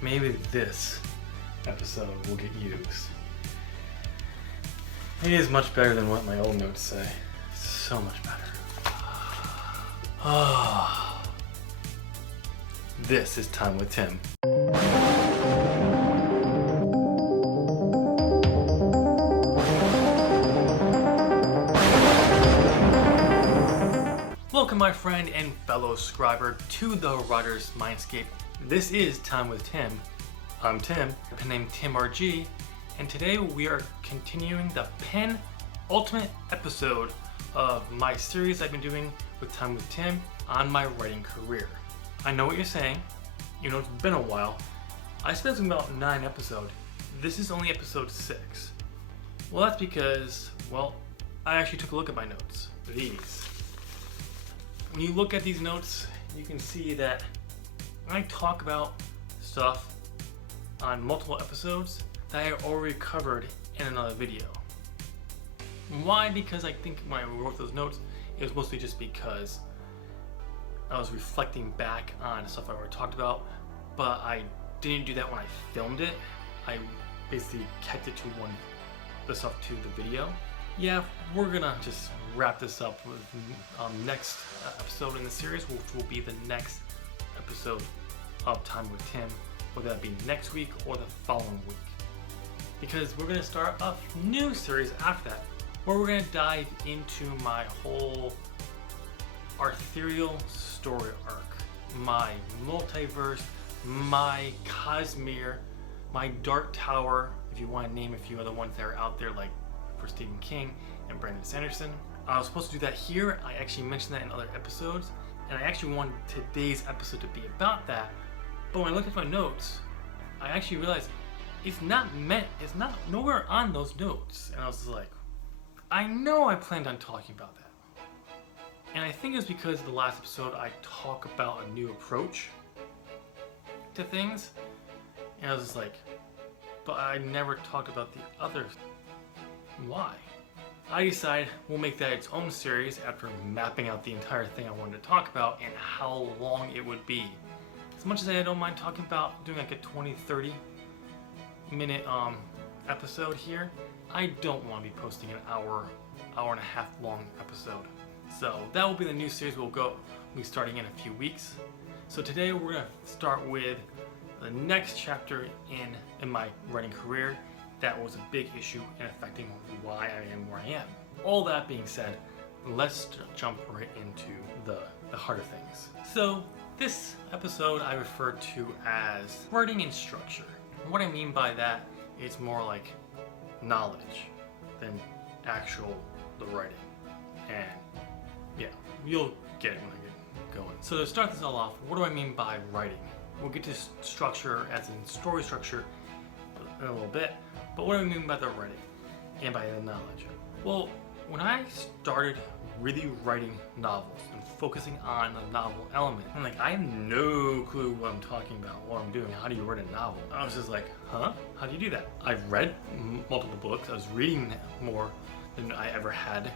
maybe this episode will get used. It is much better than what my old notes say. So much better. This is Time with Tim. Welcome, my friend and fellow scriber, to the writer's Mindscape. This is Time with Tim. I'm Tim, named Tim RG, and today we are continuing the penultimate episode of my series I've been doing with Time with Tim on my writing career. I know what you're saying. You know, it's been a while. I spent about 9 episodes. This is only episode 6. Well, that's because, I actually took a look at my notes. These. When you look at these notes, you can see that I talk about stuff on multiple episodes that I already covered in another video. Why? Because I think when I wrote those notes, it was mostly just because I was reflecting back on stuff I already talked about, but I didn't do that when I filmed it. I basically kept it to the stuff to the video. Yeah, we're gonna just wrap this up with next episode in the series, which will be the next episode of Time with Tim, whether that be next week or the following week. Because we're gonna start a new series after that, where we're gonna dive into my whole arterial story arc, my multiverse, my Cosmere, my Dark Tower, if you want to name a few other ones that are out there, like for Stephen King and Brandon Sanderson. I was supposed to do that here. I actually mentioned that in other episodes, and I actually wanted today's episode to be about that. But when I looked at my notes, I actually realized it's not nowhere on those notes. And I was just like, I know I planned on talking about that. And I think it's because the last episode I talk about a new approach to things. And I was just like, but I never talked about the others. Why? I decided we'll make that its own series after mapping out the entire thing I wanted to talk about and how long it would be. As much as I don't mind talking about doing like a 20-30 minute episode here, I don't want to be posting an hour and a half long episode. So that will be the new series we'll be starting in a few weeks. So today we're gonna start with the next chapter in my writing career that was a big issue in affecting why I am where I am. All that being said, let's jump right into the harder things. So this episode I refer to as writing and structure. What I mean by that is more like knowledge than the writing. And yeah, you'll get it when I get going. So to start this all off, what do I mean by writing? We'll get to structure as in story structure in a little bit, but what do I mean by the writing and by the knowledge? Well, when I started really writing novels and focusing on the novel element, I'm like, I have no clue what I'm talking about, what I'm doing, how do you write a novel? I was just like, huh? How do you do that? I've read multiple books, I was reading more than I ever had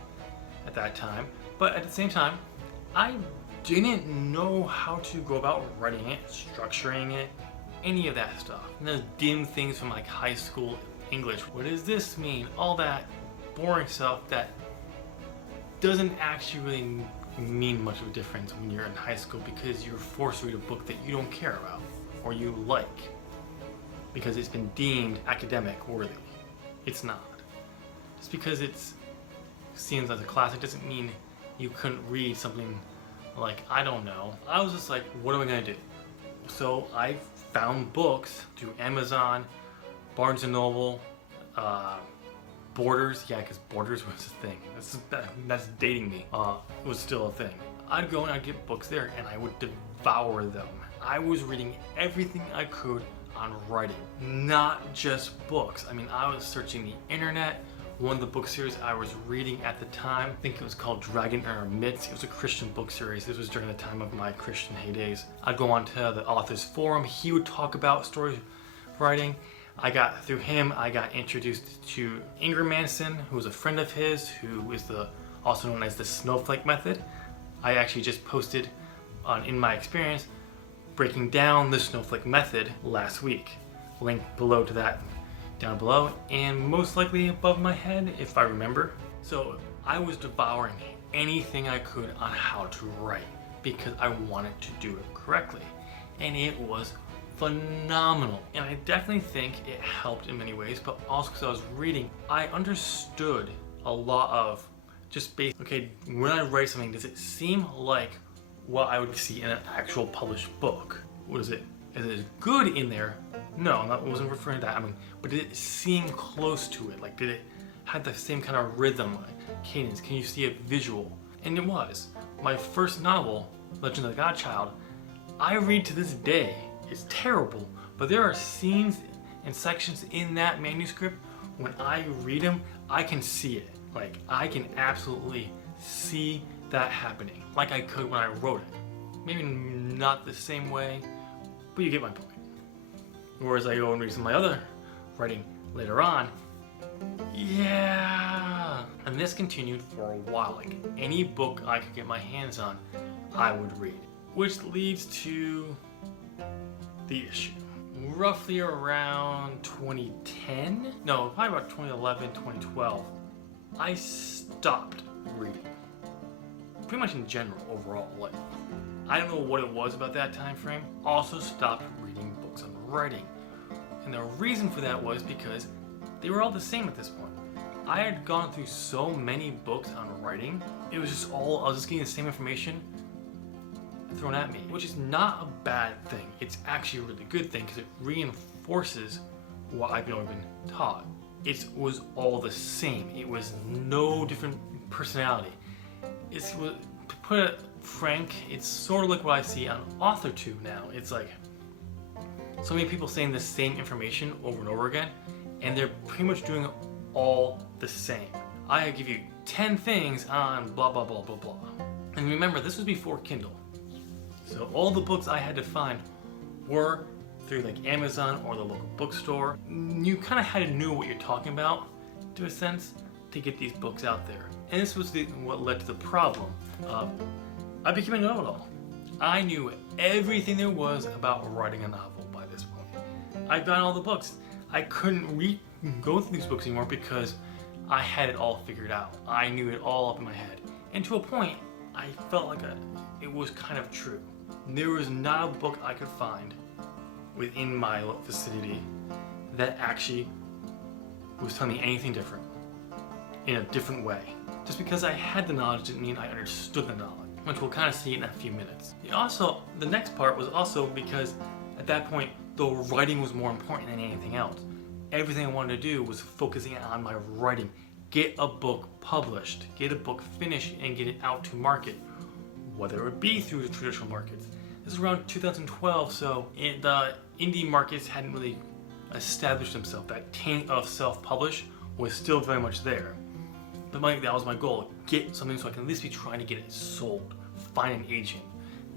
at that time, but at the same time, I didn't know how to go about writing it, structuring it, any of that stuff. And those dim things from like high school English. What does this mean? All that boring stuff that doesn't actually really mean much of a difference when you're in high school because you're forced to read a book that you don't care about or you like because it's been deemed academic worthy. It's not. Just because it's seen as a classic doesn't mean you couldn't read something like, I don't know. I was just like, what am I gonna do? So I found books through Amazon, Barnes & Noble, Borders. Yeah, because Borders was a thing. That's dating me. It was still a thing. I'd go and I'd get books there and I would devour them. I was reading everything I could on writing, not just books. I mean, I was searching the internet. One of the book series I was reading at the time, I think it was called Dragon Era Myths. It was a Christian book series. This was during the time of my Christian heydays. I'd go on to the author's forum. He would talk about story writing. Through him, I got introduced to Ingram Manson, who was a friend of his, who is also known as the Snowflake Method. I actually just posted in my experience breaking down the snowflake method last week. Link below to that down below, and most likely above my head if I remember. So I was devouring anything I could on how to write because I wanted to do it correctly, and it was phenomenal. And I definitely think it helped in many ways, but also because I was reading, I understood a lot of just basic, okay, when I write something, does it seem like what I would see in an actual published book? Is it good in there? No, I wasn't referring to that. I mean, but did it seem close to it? Like, did it have the same kind of rhythm, cadence? Can you see a visual? And it was. My first novel, Legend of the Godchild, I read to this day. It's terrible, but there are scenes and sections in that manuscript, when I read them, I can see it. Like, I can absolutely see that happening, like I could when I wrote it. Maybe not the same way, but you get my point. Whereas I go and read some of my other writing later on, yeah. And this continued for a while. Like, any book I could get my hands on, I would read. Which leads to the issue. Roughly around 2010, no, probably about 2011, 2012, I stopped reading. Pretty much in general, overall. Like, I don't know what it was about that time frame. Also stopped reading books on writing. And the reason for that was because they were all the same at this point. I had gone through so many books on writing, it was just all, I was just getting the same information thrown at me, which is not a bad thing. It's actually a really good thing because it reinforces what I've been taught. It was all the same. It was no different personality. It's, to put it frank, it's sort of like what I see on AuthorTube now. It's like so many people saying the same information over and over again, and they're pretty much doing it all the same. I give you 10 things on blah blah blah blah blah. And remember, this was before Kindle. So all the books I had to find were through like Amazon or the local bookstore. You kind of had to know what you're talking about, to a sense, to get these books out there. And this was what led to the problem of I became a know-it-all. I knew everything there was about writing a novel by this point. I've got all the books. I couldn't go through these books anymore because I had it all figured out. I knew it all up in my head. And to a point, I felt like it was kind of true. There was not a book I could find within my vicinity that actually was telling me anything different in a different way. Just because I had the knowledge didn't mean I understood the knowledge, which we'll kind of see in a few minutes. Also, the next part was also because at that point, the writing was more important than anything else. Everything I wanted to do was focusing on my writing. Get a book published, get a book finished, and get it out to market, whether it would be through the traditional markets. This is around 2012, so the indie markets hadn't really established themselves. That taint of self-publish was still very much there. But that was my goal. Get something so I can at least be trying to get it sold. Find an agent.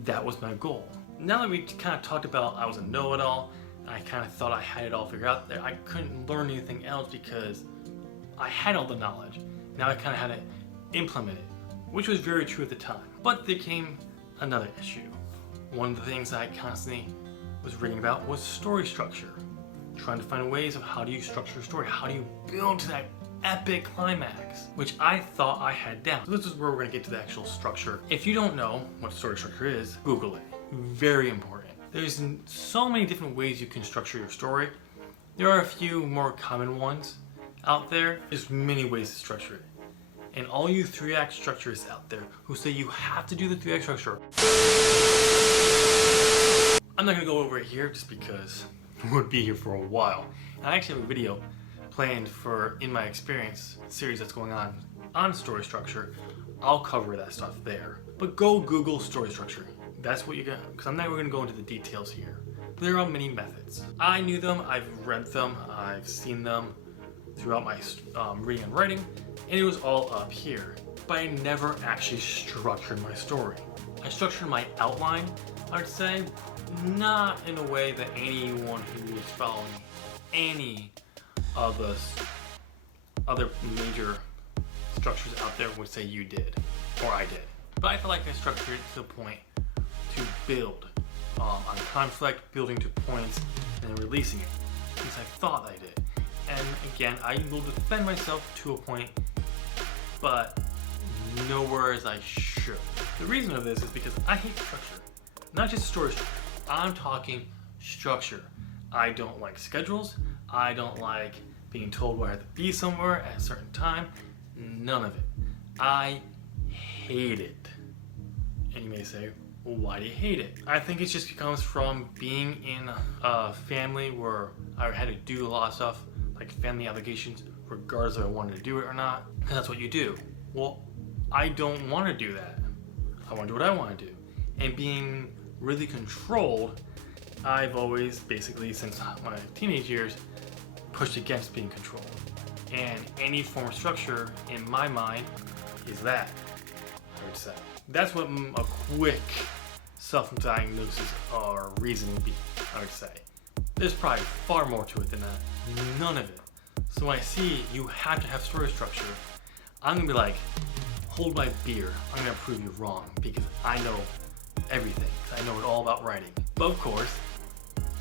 That was my goal. Now that we kind of talked about I was a know-it-all, I kind of thought I had it all figured out there, I couldn't learn anything else because I had all the knowledge. Now I kind of had to implement it, which was very true at the time. But there came another issue. One of the things I constantly was reading about was story structure. Trying to find ways of how do you structure a story? How do you build to that epic climax, which I thought I had down. So this is where we're going to get to the actual structure. If you don't know what story structure is, Google it. Very important. There's so many different ways you can structure your story. There are a few more common ones out there. There's many ways to structure it. And all you 3-act structurists out there who say you have to do the 3-act structure, I'm not going to go over it here just because we'll be here for a while. And I actually have a video planned for In My Experience series that's going on story structure. I'll cover that stuff there. But go Google story structure. That's what you're gonna, because I'm not going to go into the details here. There are many methods. I knew them, I've read them, I've seen them throughout my reading and writing, and it was all up here. But I never actually structured my story. I structured my outline, I would say, not in a way that anyone who is following any of the other major structures out there would say you did, or I did. But I feel like I structured it to the point to build on conflict, building to points, and then releasing it. At least I thought I did. And again, I will defend myself to a point, but nowhere as I should. The reason of this is because I hate structure. Not just story structure. I'm talking structure. I don't like schedules. I don't like being told where I have to be somewhere at a certain time. None of it. I hate it. And you may say, well, why do you hate it? I think it just comes from being in a family where I had to do a lot of stuff, like family obligations, regardless if I wanted to do it or not, because that's what you do. Well, I don't want to do that. I want to do what I want to do. And being really controlled, I've always, basically since my teenage years, pushed against being controlled. And any form of structure, in my mind, is that, I would say. That's what a quick self-diagnosis or reason would be, I would say. There's probably far more to it than that. None of it. So when I see you have to have story structure, I'm gonna be like, hold my beer. I'm gonna prove you wrong because I know everything. I know it all about writing. But of course,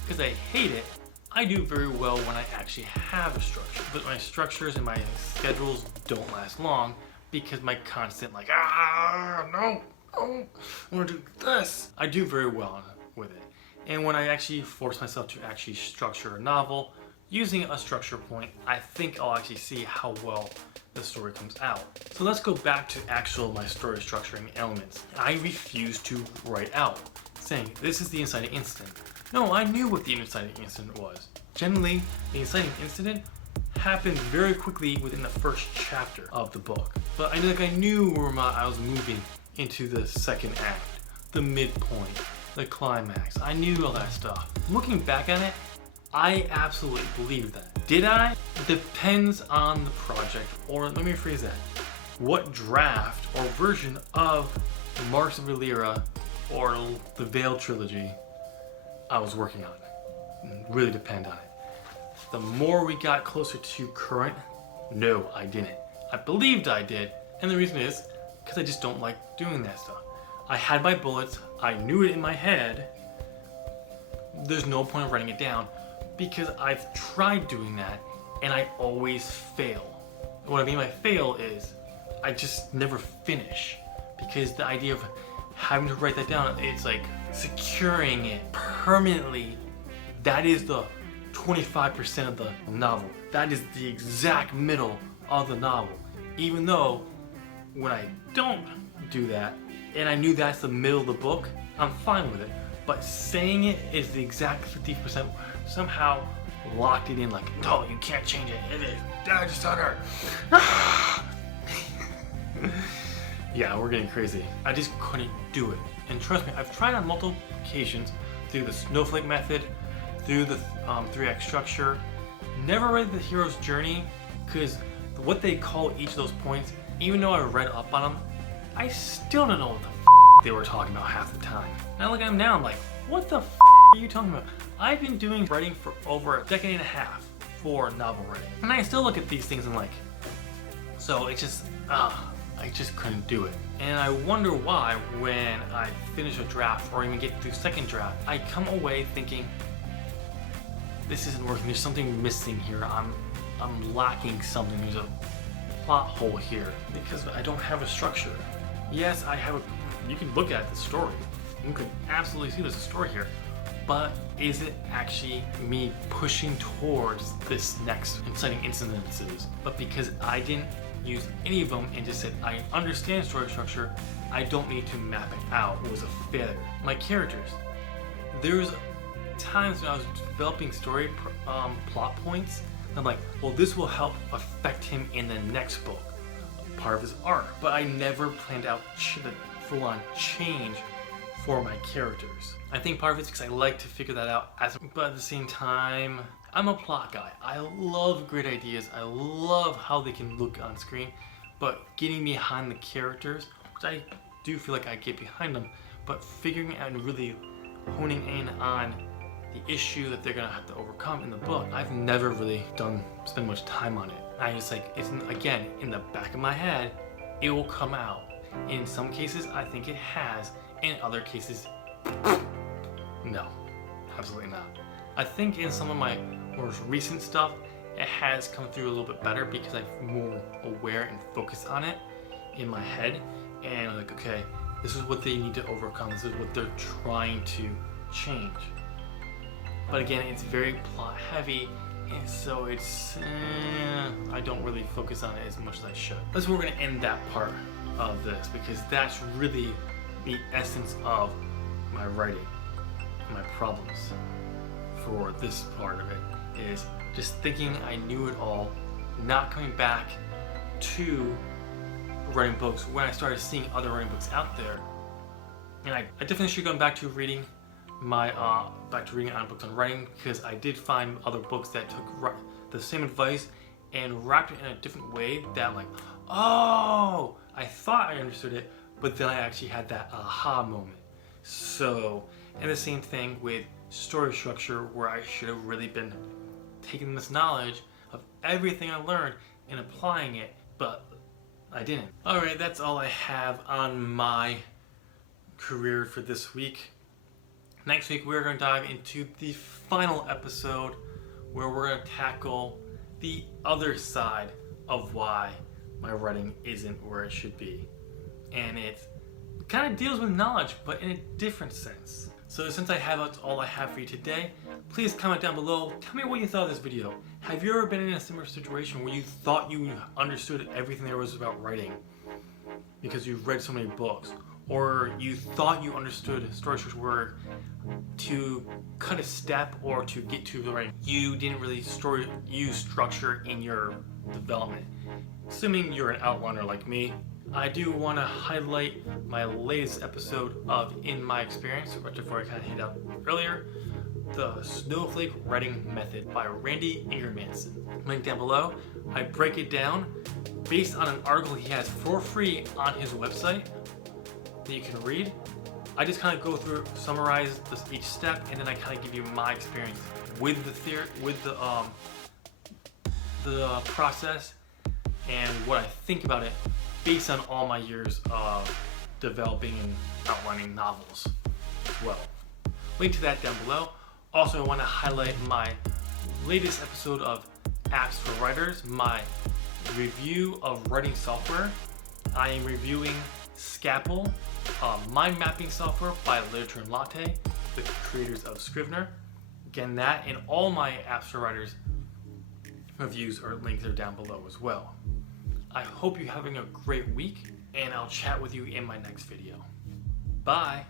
because I hate it, I do very well when I actually have a structure. But my structures and my schedules don't last long because my constant no, I want to do this. I do very well with it. And when I actually force myself to actually structure a novel, using a structure point, I think I'll actually see how well the story comes out. So let's go back to my story structuring elements. I refuse to write out, saying this is the inciting incident. No, I knew what the inciting incident was. Generally, the inciting incident happened very quickly within the first chapter of the book. But I knew where I was moving into the second act, the midpoint, the climax. I knew all that stuff. Looking back on it, I absolutely believe that. Did I? It depends on the project, or let me rephrase that. What draft or version of the Marks of Valera or the Veil trilogy I was working on. It really depend on it. The more we got closer to current, no, I didn't. I believed I did, and the reason is because I just don't like doing that stuff. I had my bullets, I knew it in my head. There's no point of writing it down because I've tried doing that and I always fail. What I mean by fail is I just never finish because the idea of having to write that down, it's like securing it permanently. That is the 25% of the novel. That is the exact middle of the novel. Even though when I don't do that, and I knew that's the middle of the book, I'm fine with it. But saying it is the exact 50%, somehow locked it in like, no, you can't change it. It is Dad Sutter. Yeah, we're getting crazy. I just couldn't do it. And trust me, I've tried on multiple occasions through the snowflake method, through the 3-act structure. Never read the hero's journey because what they call each of those points, even though I read up on them, I still don't know what the they were talking about half the time. Now look at them now, I'm like, what the are you talking about? I've been doing writing for over a decade and a half for novel writing. And I still look at these things and like, so it just, I just couldn't do it. And I wonder why when I finish a draft or even get through second draft, I come away thinking, this isn't working, there's something missing here. I'm lacking something, there's a plot hole here because I don't have a structure. Yes, I have you can look at the story. You can absolutely see there's a story here. But is it actually me pushing towards this next inciting incidences? But because I didn't use any of them and just said, I understand story structure, I don't need to map it out. It was a failure. My characters, there's times when I was developing story plot points, I'm like, well, this will help affect him in the next book, part of his arc. But I never planned out the full-on change for my characters. I think part of it's because I like to figure that out, but at the same time, I'm a plot guy. I love great ideas. I love how they can look on screen, but getting behind the characters, which I do feel like I get behind them, but figuring out and really honing in on the issue that they're gonna have to overcome in the book, I've never really spent much time on it. I just like, it's again, in the back of my head, it will come out. In some cases, I think it has. In other cases, No, absolutely not. I think in some of my more recent stuff, it has come through a little bit better because I'm more aware and focused on it in my head. And I'm like, okay, this is what they need to overcome. This is what they're trying to change. But again, it's very plot heavy, and so it's I don't really focus on it as much as I should. That's where we're gonna end that part of this, because that's really the essence of my writing, my problems for this part of it, is just thinking I knew it all, not coming back to writing books when I started seeing other writing books out there. And I definitely should go back to reading on books on writing, because I did find other books that took the same advice and wrapped it in a different way that I'm like, oh, I thought I understood it, but then I actually had that aha moment. So, and the same thing with story structure, where I should have really been taking this knowledge of everything I learned and applying it, but I didn't. Alright, that's all I have on my career for this week. Next week we're going to dive into the final episode, where we're going to tackle the other side of why my writing isn't where it should be. And it kind of deals with knowledge, but in a different sense. So since that's all I have for you today, please comment down below. Tell me what you thought of this video. Have you ever been in a similar situation where you thought you understood everything there was about writing because you've read so many books? Or you thought you understood story structure, to cut a step or to get to the writing, you didn't really use structure in your development? Assuming you're an outliner like me, I do want to highlight my latest episode of In My Experience, which before I kind of hit up earlier, the Snowflake Writing Method by Randy Ingermanson. Link down below. I break it down based on an article he has for free on his website that you can read. I just kind of go through, summarize each step, and then I kind of give you my experience with the theory, with the process, and what I think about it based on all my years of developing and outlining novels as well. Link to that down below. Also, I want to highlight my latest episode of Apps for Writers, my review of writing software. I am reviewing Scapple, mind mapping software by Literature and Latte, the creators of Scrivener. Again, that and all my Apps for Writers reviews or links are down below as well. I hope you're having a great week, and I'll chat with you in my next video. Bye!